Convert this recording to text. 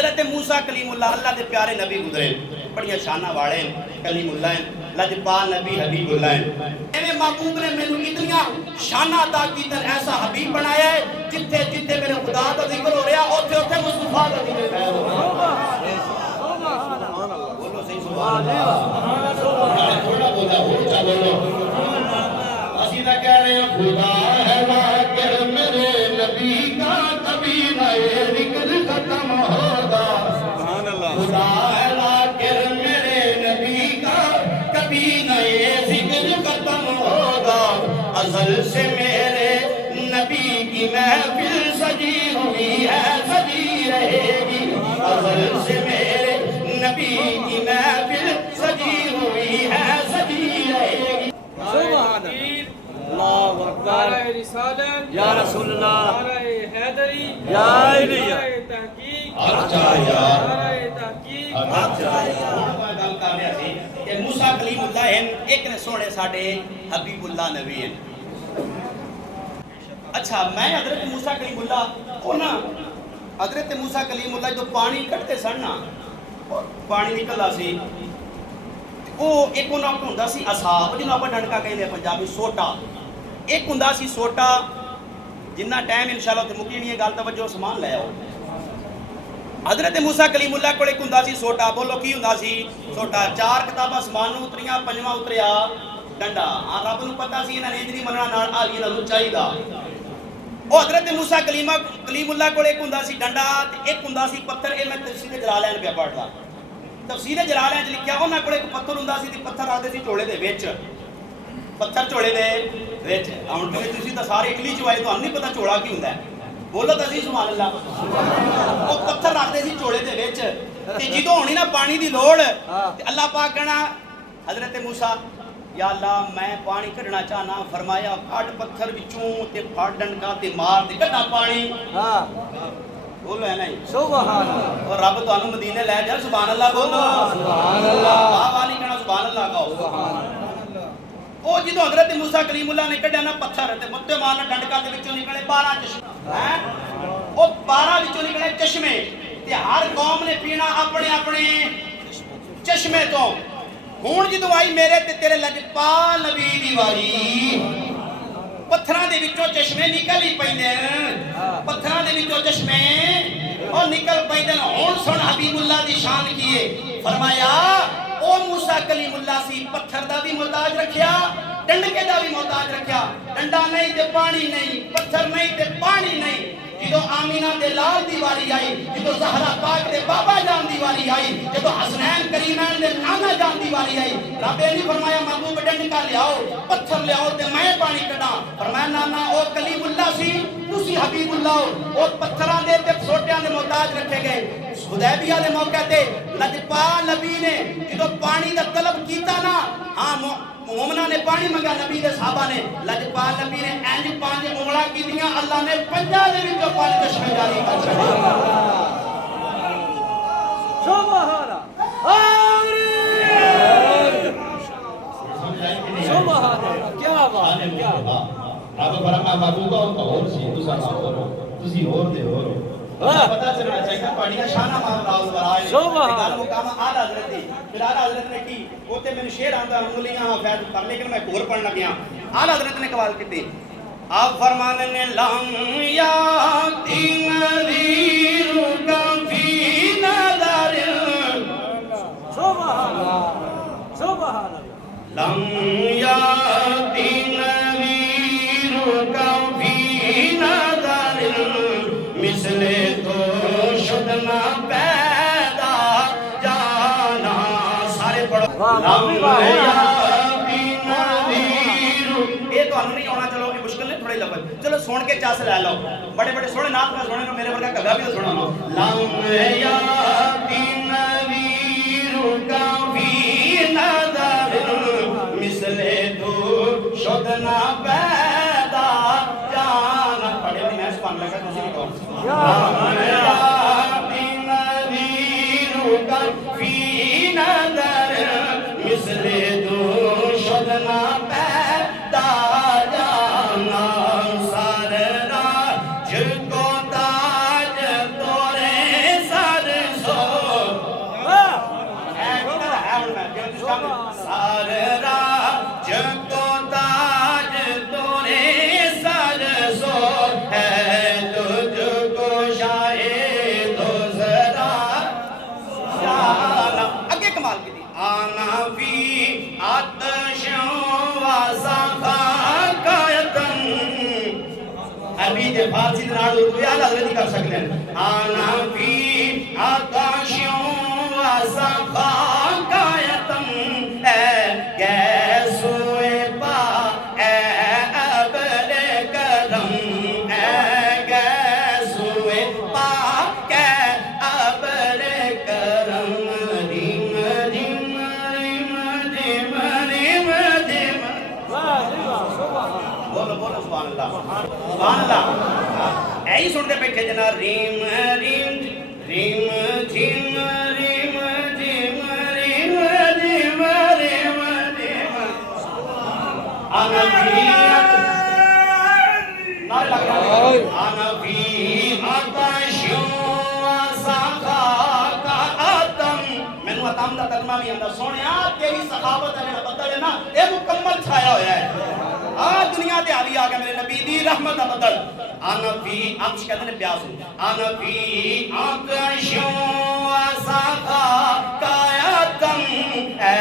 हजरत मूसा कलीमुल्लाह अल्लाह के प्यारे नबी गुजरे, बड़िया शाना वाले कलीमुल्लाह लजपाल नबी हबीबुल्लाह। एवें महबूब ने मैनू इतनियां शाना अता कीतन, ऐसा हबीब बनाया है जिथे जिथे मेरे खुदा का जिक्र हो रहा ओथे ओथे मुस्तफा का जिक्र है। बोलो सही सुभान अल्लाह। थोड़ा बोला हो चलो असीं तां कह रहे हैं खुदा है वाकिर मेरे नबी का कभी ना ये जिक्र खत्म होगा। सुभान अल्लाह। खुदा है वाकिर मेरे नबी का कभी ना ये जिक्र खत्म होगा। अज़ल से मेरे नबी की महफिल सजी हुई है, सजी रहेगी। अज़ल से मेरे नबी की महफिल सजी हुई है, सजी रहेगी। सुभान अल्लाह अकबर या रसूल अल्लाह हैदरी या इलिया तहकीक अच्छा यार तहकीक अच्छा यार। गल कर रहा सी कि मूसा कलीमुल्लाह हैं, एक ने सोने साडे हबीबुल्लाह नबी हैं। अच्छा मैं हजरत मूसा कलीमुल्लाह को ना हजरत मूसा कलीमुल्लाह जो पानी कटते सन ना, पानी निकलदा सी वो एक उन्हां कोल हुंदा सी असा, जिन्हों आप डंडका कहते हैं पंजाबी सोटा। एक हुंदा सी सोटा, जिन्ना टाइम इंशाअल्लाह ते मुक्की नहीं है गल, तवज्जो समान ले आओ। हजरत मूसा कलीमुल्लाह कोल एक हुंदा सी सोटा। बोलो की हुंदा सी सोटा? चार किताबां आसमानों उतरियां, पंजवां उतरिया डंडा। हाँ रब नूं पता सी इन्हां ने इंज नहीं मनना, नाल आ इन्हां नूं चाहीदा। ओ हजरत मूसा कलीमुल्लाह कोल एक हुंदा सी डंडा ते एक हुंदा सी पत्थर। ये मैं तफसीर जलालैन पे पढ़दा, तफसीर जलालैन च लिखिया उन्हां कोल एक पत्थर हुंदा सी ते पत्थर रखदे सी झोले दे विच, पत्थर झोले दे विच। हुण ते तुसीं तां सारे इटली च आए, तुहानूं नहीं पता झोला की हुंदा है। बोलो तो सही सुभान अल्लाह। वो पत्थर रखते सी झोले दे विच ते जदों होनी ना पानी दी लोड़ ते अल्लाह पाक कहना हजरत मूसा या अल्लाह मैं पानी कढ़ना चाहना। फरमाया कढ़ पत्थर विचों ते फड़ डंडा ते मार ते कढ़ना पानी। हां बोलो है नहीं सुभान अल्लाह। और रब तुहानू मदीने ले जा, सुभान अल्लाह बोलो सुभान अल्लाह। वाह वाह नहीं कहना सुभान अल्लाह कहो सुभान अल्लाह। ओ जिदों हजरत मूसा कलीमुल्लाह ने कढ़िया ना पत्थर ते मुत्ते मारना डंडका दे विचों निकले 12 चश्मे हैं। ओ 12 विचों निकले चश्मे ते हर कौम ने पीना अपने अपने चश्मे तो। हुण जदों आई मेरे ते तेरे लजपाल नबी दी वारी, पत्थरां दे विचों चश्मे निकल ही पैंदे, पत्थरां दे विचों चश्मे ओ निकल पैंदे। हुण सुन हबीबुल्लाह दी शान की है। फरमाया ओ मूसा कलीमुल्लाह सी पत्थर दा भी मोहताज रखिया, डंडके दा भी मोहताज रखिया। डंडा नहीं ते पानी नहीं, पत्थर नहीं ते पानी नहीं। जदों आमीना दे लाल दी वारी आई, जदों ज़हरा पाक दे बाबा जान दी वारी आई, जदों हसनैन करीमैन दे नाना जान दी वारी आई, रब ने नहीं फरमाया महबूब डंडका लियाओ पत्थर लियाओ ते मैं पानी कढां। फरमाया नाना ओ कलीमुल्लाह सी, तुसी हबीबुल्लाह हो। ओ पत्थरां दे ते सोटियां दे मोहताज रखे गए। हुदैबिया दे मौके ते लजपाल नबी ने जदों पानी दा तलब कीता ना, हां मोमना ने पानी मंगा, नबी दे साहबा ने, लजपाल नबी ने इंज 5 उंगलां कीतियां, अल्लाह ने 5 दे विचों 5 चश्मे जारी कर छड़े। सुभान अल्लाह सुभान अल्लाह। क्या बात है, क्या बात। रब फरमा महबूबा और सी तुसा होरो, तुसी होर दे होरो। पता चलना चाहिए पढ़िया शाना मामलात कराए गल मुकाम आला हजरत दी। फिर आला हजरत ने की ओते मैंने शेर आंदा उंगलियां फैज कर, लेकिन मैं घोर पढ़ लगिया। आला हजरत ने कवाल कीती, आप फरमाने ने लम याती नज़ीरु का फी नज़र। सुभान अल्लाह सुभान अल्लाह। लम याती नज़ीरु का फी नज़र मिसले तो शुदना पैदा जाना। सारे पढ़ो ये तो नहीं आना। चलो ये मुश्किल नहीं, थोड़े लफज चलो सुन के चस ले लो। बड़े बड़े सोहने नात ना सुने, मेरे वर्गा कगा भी तो सुना लो। लम याती नज़ीरु का फी नज़र मिसले तो शुदना पैदा जाना। पढ़े नहीं मैं सुभान लगा किसी भी कहो फी नज़र मिसले दो शुदना पैदा जाना। सर राज को ताज तोरे सर हाजिर कोई आला हजरत ही कर सकते हैं आना भी आकाशों वसफा कायतम ए गैसोए पा ए अबरे करम ए गैसोए पा के अबरे करम रिम रिम रिम रिम रिम रिम बोलो बोलो सुभान अल्लाह सुभान अल्लाह ऐ सुनते बैठे जना रिम रिम रिम झिम रिम झिम रिम झिम रिम झिम अनबी नारे लग रहा है अनबी आकाशों सखा का आतम मैनू आतम दा तर्जमा भी आंदा सोहणिया तेरी सखावत दा जेड़ा बदल है ना ये मुकम्मल छाया होया है आ दुनिया ते हावी आ गया मेरे नबी दी रहमत दा बदल अनबी अक्ष कहते ने प्यास अनबी आकाशों सखा कायतम ए